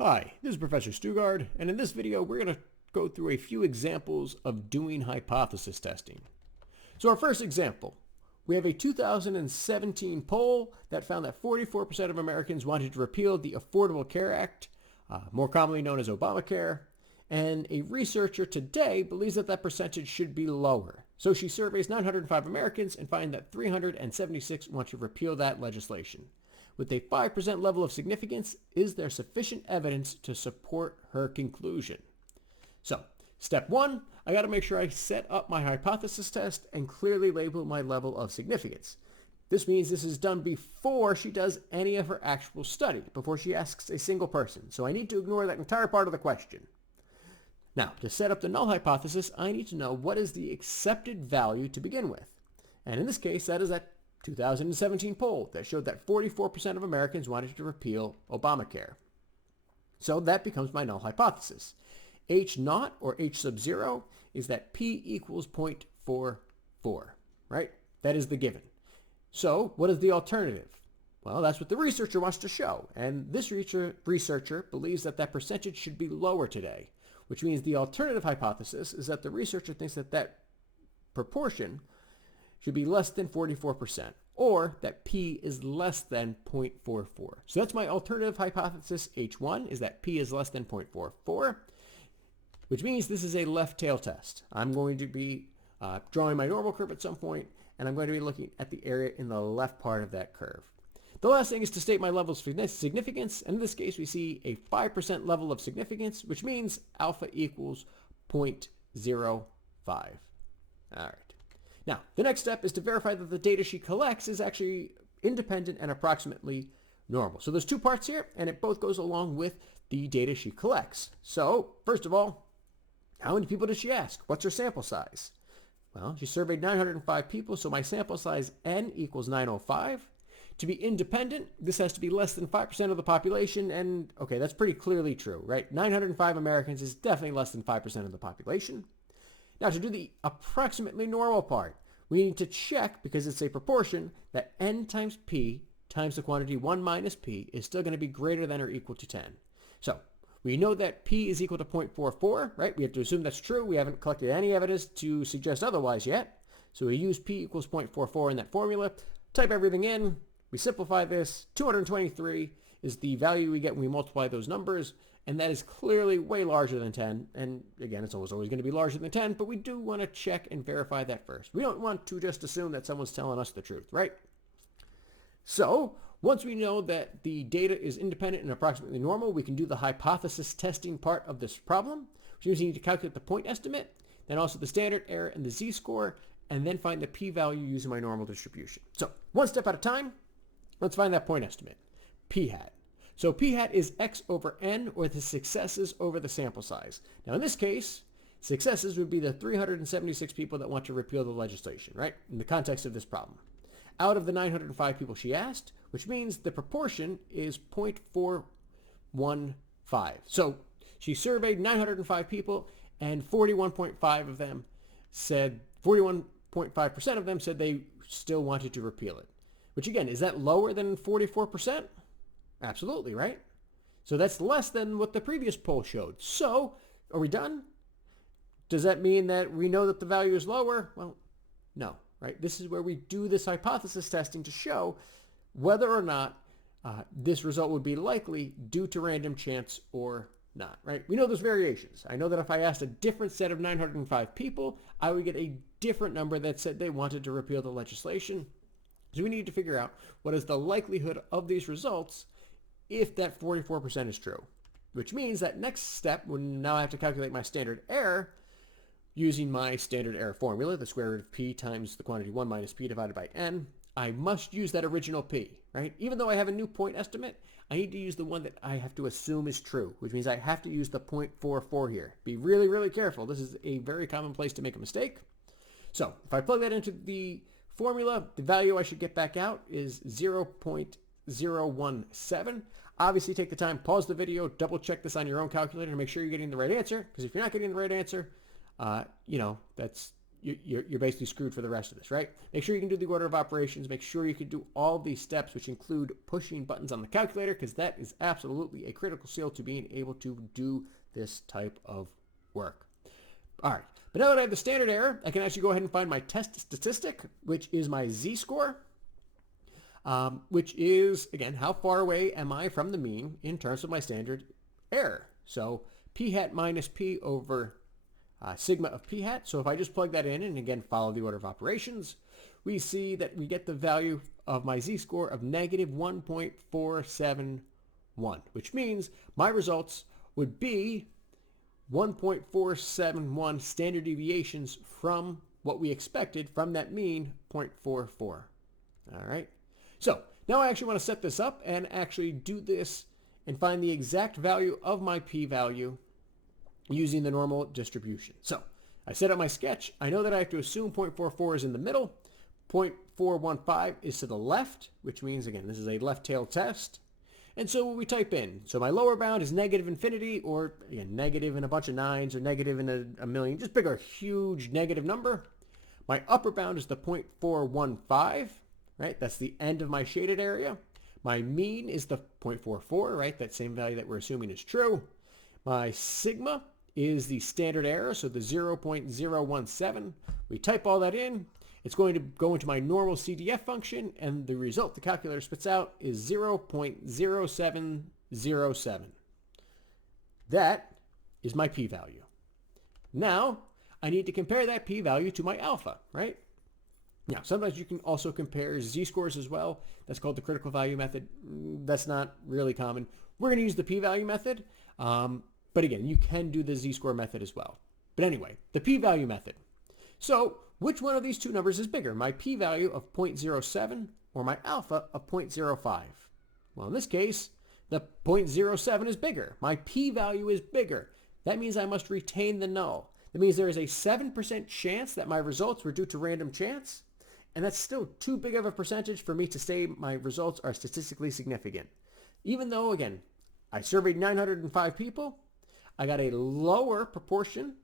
Hi, this is Professor Stugard, and in this video we're going to go through a few examples of doing hypothesis testing. So our first example, we have a 2017 poll that found that 44% of Americans wanted to repeal the Affordable Care Act, more commonly known as Obamacare, and a researcher today believes that that percentage should be lower. So she surveys 905 Americans and finds that 376 want to repeal that legislation. With a 5% level of significance, is there sufficient evidence to support her conclusion? So, step one, I got to make sure I set up my hypothesis test and clearly label my level of significance. This means this is done before she does any of her actual study, before she asks a single person. So I need to ignore that entire part of the question. Now, to set up the null hypothesis, I need to know what is the accepted value to begin with. And in this case, that is that 2017 poll that showed that 44% of Americans wanted to repeal Obamacare. So that becomes my null hypothesis. H naught, or H sub 0, is that P equals 0.44, right? That is the given. So what is the alternative? Well, that's what the researcher wants to show. And this researcher believes that that percentage should be lower today, which means the alternative hypothesis is that the researcher thinks that that proportion should be less than 44%, or that P is less than 0.44. So that's my alternative hypothesis, H1, is that P is less than 0.44, which means this is a left tail test. I'm going to be drawing my normal curve at some point, and I'm going to be looking at the area in the left part of that curve. The last thing is to state my level of significance, and in this case we see a 5% level of significance, which means alpha equals 0.05. All right. Now, the next step is to verify that the data she collects is actually independent and approximately normal. So there's two parts here, and it both goes along with the data she collects. So, first of all, how many people did she ask? What's her sample size? Well, she surveyed 905 people, so my sample size N equals 905. To be independent, this has to be less than 5% of the population, and okay, that's pretty clearly true, right? 905 Americans is definitely less than 5% of the population. Now, to do the approximately normal part, we need to check, because it's a proportion, that N times P times the quantity 1 minus P is still going to be greater than or equal to 10. So we know that P is equal to 0.44, right? We have to assume that's true. We haven't collected any evidence to suggest otherwise yet. So we use P equals 0.44 in that formula, type everything in, we simplify this. 223 is the value we get when we multiply those numbers, and that is clearly way larger than 10. And again, it's always going to be larger than 10, but we do want to check and verify that first. We don't want to just assume that someone's telling us the truth, right? So once we know that the data is independent and approximately normal, we can do the hypothesis testing part of this problem, which means you need to calculate the point estimate, then also the standard error and the z-score, and then find the p-value using my normal distribution. So one step at a time, let's find that point estimate, p-hat. So p-hat is x over n, or the successes over the sample size. Now in this case, successes would be the 376 people that want to repeal the legislation, right? In the context of this problem. Out of the 905 people she asked, which means the proportion is 0.415. So she surveyed 905 people, and 41.5% of them said they still wanted to repeal it. Which again, is that lower than 44%? Absolutely, right? So that's less than what the previous poll showed. So, are we done? Does that mean that we know that the value is lower? Well, no, right? This is where we do this hypothesis testing to show whether or not this result would be likely due to random chance or not, right? We know there's variations. I know that if I asked a different set of 905 people, I would get a different number that said they wanted to repeal the legislation. So we need to figure out what is the likelihood of these results if that 44% is true, which means that next step, when now I have to calculate my standard error using my standard error formula, the square root of p times the quantity 1 minus p divided by n, I must use that original p, right? Even though I have a new point estimate, I need to use the one that I have to assume is true, which means I have to use the 0.44 here. Be really, really careful. This is a very common place to make a mistake. So if I plug that into the formula, the value I should get back out is 0.017. Obviously, take the time, pause the video, double check this on your own calculator to make sure you're getting the right answer, because if you're not getting the right answer, that's you're basically screwed for the rest of this, right? Make sure you can do the order of operations. Make sure you can do all these steps, which include pushing buttons on the calculator, because that is absolutely a critical skill to being able to do this type of work. All right, but now that I have the standard error, I can actually go ahead and find my test statistic, which is my z-score, which is, again, how far away am I from the mean in terms of my standard error. So p hat minus p over sigma of p hat. So if I just plug that in and again follow the order of operations, we see that we get the value of my z-score of negative 1.471, which means my results would be 1.471 standard deviations from what we expected from that mean 0.44. All right. So now I actually want to set this up and actually do this and find the exact value of my p-value using the normal distribution. So I set up my sketch. I know that I have to assume 0.44 is in the middle. 0.415 is to the left, which means, again, this is a left tail test. And so we type in. So my lower bound is negative infinity, or again, negative in a bunch of nines, or negative in a million. Just pick a huge negative number. My upper bound is the 0.415, right? That's the end of my shaded area. My mean is the 0.44, right? That same value that we're assuming is true. My sigma is the standard error, so the 0.017. We type all that in. It's going to go into my normal CDF function, and the result the calculator spits out is 0.0707. That is my p-value. Now, I need to compare that p-value to my alpha, right? Now, sometimes you can also compare z-scores as well. That's called the critical value method. That's not really common. We're going to use the p-value method. But again, you can do the z-score method as well. But anyway, the p-value method. So which one of these two numbers is bigger, my p-value of 0.07 or my alpha of 0.05? Well, in this case, the 0.07 is bigger. My p-value is bigger. That means I must retain the null. That means there is a 7% chance that my results were due to random chance, and that's still too big of a percentage for me to say my results are statistically significant. Even though, again, I surveyed 905 people, I got a lower proportion,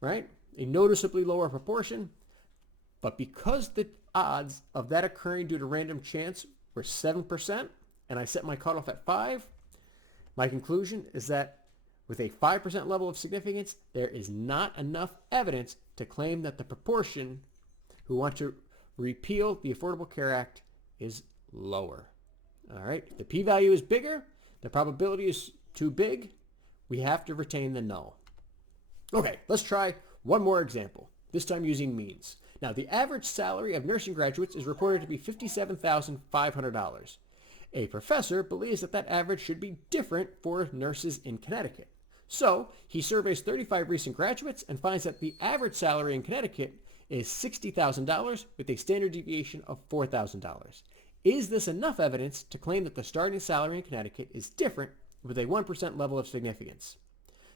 right? A noticeably lower proportion. But because the odds of that occurring due to random chance were 7%, and I set my cutoff at 5, my conclusion is that with a 5% level of significance, there is not enough evidence to claim that the proportion who want to repeal the Affordable Care Act is lower. All right, if the p-value is bigger, the probability is too big, we have to retain the null. Okay, let's try one more example, this time using means. Now, the average salary of nursing graduates is reported to be $57,500. A professor believes that that average should be different for nurses in Connecticut. So, he surveys 35 recent graduates and finds that the average salary in Connecticut is $60,000 with a standard deviation of $4,000. Is this enough evidence to claim that the starting salary in Connecticut is different with a 1% level of significance?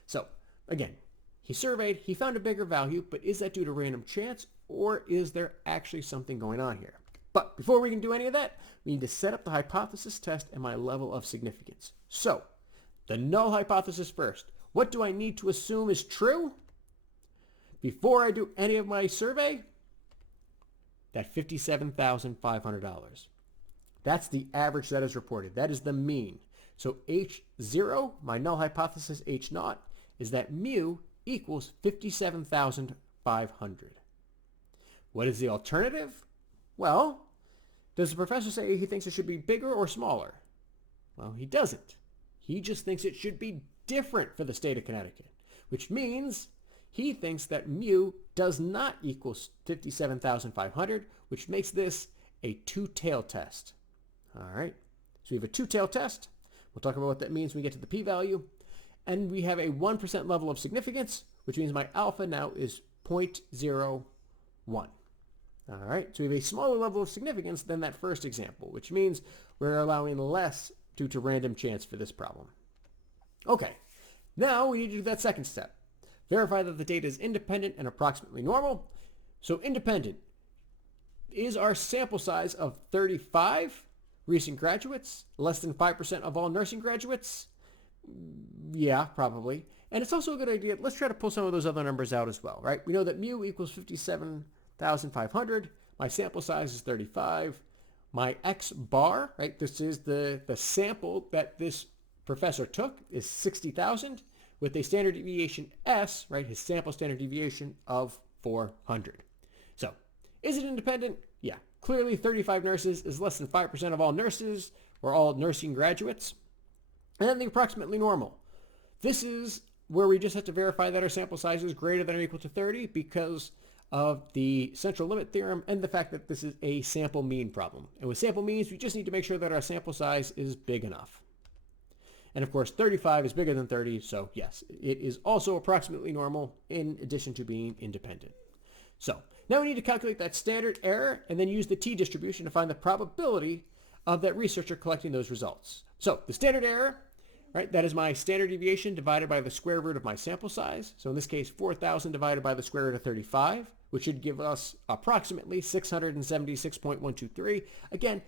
So, again, he surveyed, he found a bigger value, but is that due to random chance, or is there actually something going on here? But before we can do any of that, we need to set up the hypothesis test and my level of significance. So, the null hypothesis first. What do I need to assume is true before I do any of my survey? That $57,500. That's the average that is reported. That is the mean. So H0, my null hypothesis H0, is that mu equals 57,500. What is the alternative? Well, does the professor say he thinks it should be bigger or smaller? Well, he doesn't. He just thinks it should be different for the state of Connecticut, which means he thinks that mu does not equal 57,500, which makes this a two-tail test. All right, so we have a two-tail test. We'll talk about what that means when we get to the p-value. And we have a 1% level of significance, which means my alpha now is 0.01. All right, so we have a smaller level of significance than that first example, which means we're allowing less due to random chance for this problem. Okay, now we need to do that second step. Verify that the data is independent and approximately normal. So independent. Is our sample size of 35 recent graduates less than 5% of all nursing graduates? Yeah, probably. And it's also a good idea, let's try to pull some of those other numbers out as well, right? We know that mu equals 57,500. My sample size is 35. My x bar, right, this is the sample that this professor took, is 60,000 with a standard deviation s, right, his sample standard deviation of 400. So is it independent? Yeah. Clearly 35 nurses is less than 5% of all nurses or all nursing graduates. And then the approximately normal. This is where we just have to verify that our sample size is greater than or equal to 30 because of the central limit theorem and the fact that this is a sample mean problem. And with sample means, we just need to make sure that our sample size is big enough. And of course, 35 is bigger than 30, so yes, it is also approximately normal in addition to being independent. So now we need to calculate that standard error and then use the t-distribution to find the probability of that researcher collecting those results. So the standard error, right, that is my standard deviation divided by the square root of my sample size. So in this case, 4,000 divided by the square root of 35, which should give us approximately 676.123. Again,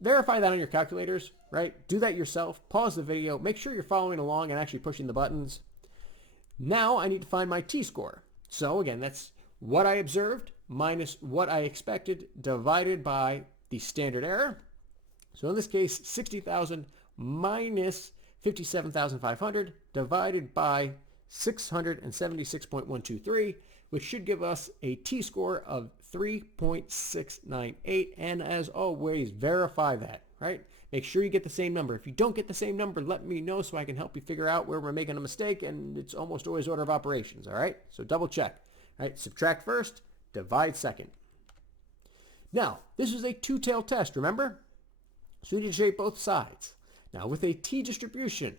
verify that on your calculators, right? Do that yourself. Pause the video. Make sure you're following along and actually pushing the buttons. Now I need to find my t-score. So again, that's what I observed minus what I expected divided by the standard error. So in this case, 60,000 minus 57,500 divided by 676.123, which should give us a t-score of 3.698. And as always, verify that, right? Make sure you get the same number. If you don't get the same number, let me know so I can help you figure out where we're making a mistake, and it's almost always order of operations, all right? So double check, right? Subtract first, divide second. Now, this is a two-tailed test, remember? So we need to shape both sides. Now, with a t-distribution,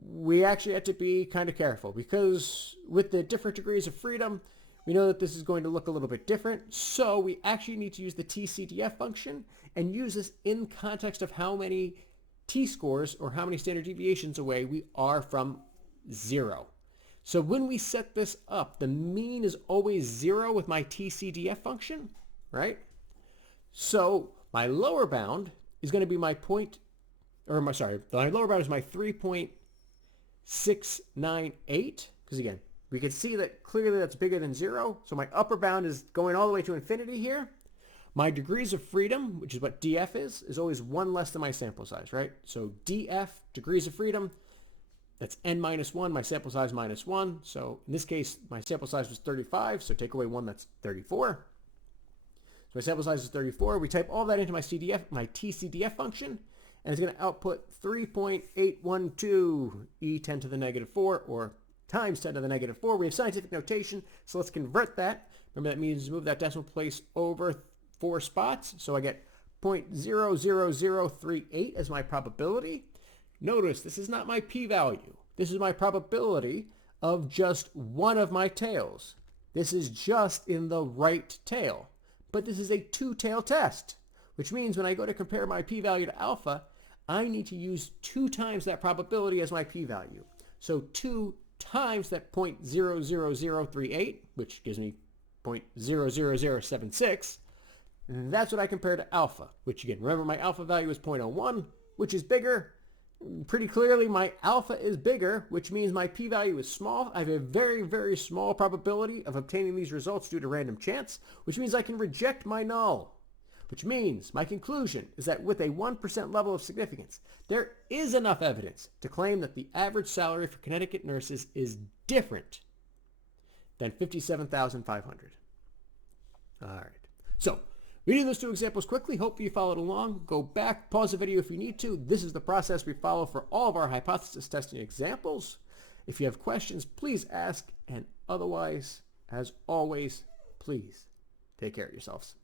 we actually have to be kind of careful because with the different degrees of freedom, we know that this is going to look a little bit different. So we actually need to use the t-CDF function and use this in context of how many t-scores or how many standard deviations away we are from 0. So when we set this up, the mean is always 0 with my t-CDF function, right? So my lower bound is going to be my my lower bound is my 3.698, because again, we can see that clearly that's bigger than 0. So my upper bound is going all the way to infinity here. My degrees of freedom, which is what df is always 1 less than my sample size, right? So df, degrees of freedom, that's n minus 1, my sample size minus 1. So in this case, my sample size was 35, so take away 1, that's 34. So my sample size is 34. We type all that into my t-CDF function, and it's going to output 3.812 e 10 to the negative 4, or times 10 to the negative 4. We have scientific notation, so let's convert that. Remember, that means move that decimal place over 4 spots. So I get 0.00038 as my probability. Notice this is not my p-value. This is my probability of just one of my tails. This is just in the right tail. But this is a two-tail test, which means when I go to compare my p-value to alpha, I need to use 2 times that probability as my p-value. So 2 times that 0.00038, which gives me 0.00076, and that's what I compare to alpha, which again, remember my alpha value is 0.01, which is bigger. Pretty clearly my alpha is bigger, which means my p-value is small. I have a very, very small probability of obtaining these results due to random chance, which means I can reject my null. Which means my conclusion is that with a 1% level of significance, there is enough evidence to claim that the average salary for Connecticut nurses is different than $57,500. All right. So we did those 2 examples quickly. Hopefully you followed along. Go back, pause the video if you need to. This is the process we follow for all of our hypothesis testing examples. If you have questions, please ask. And otherwise, as always, please take care of yourselves.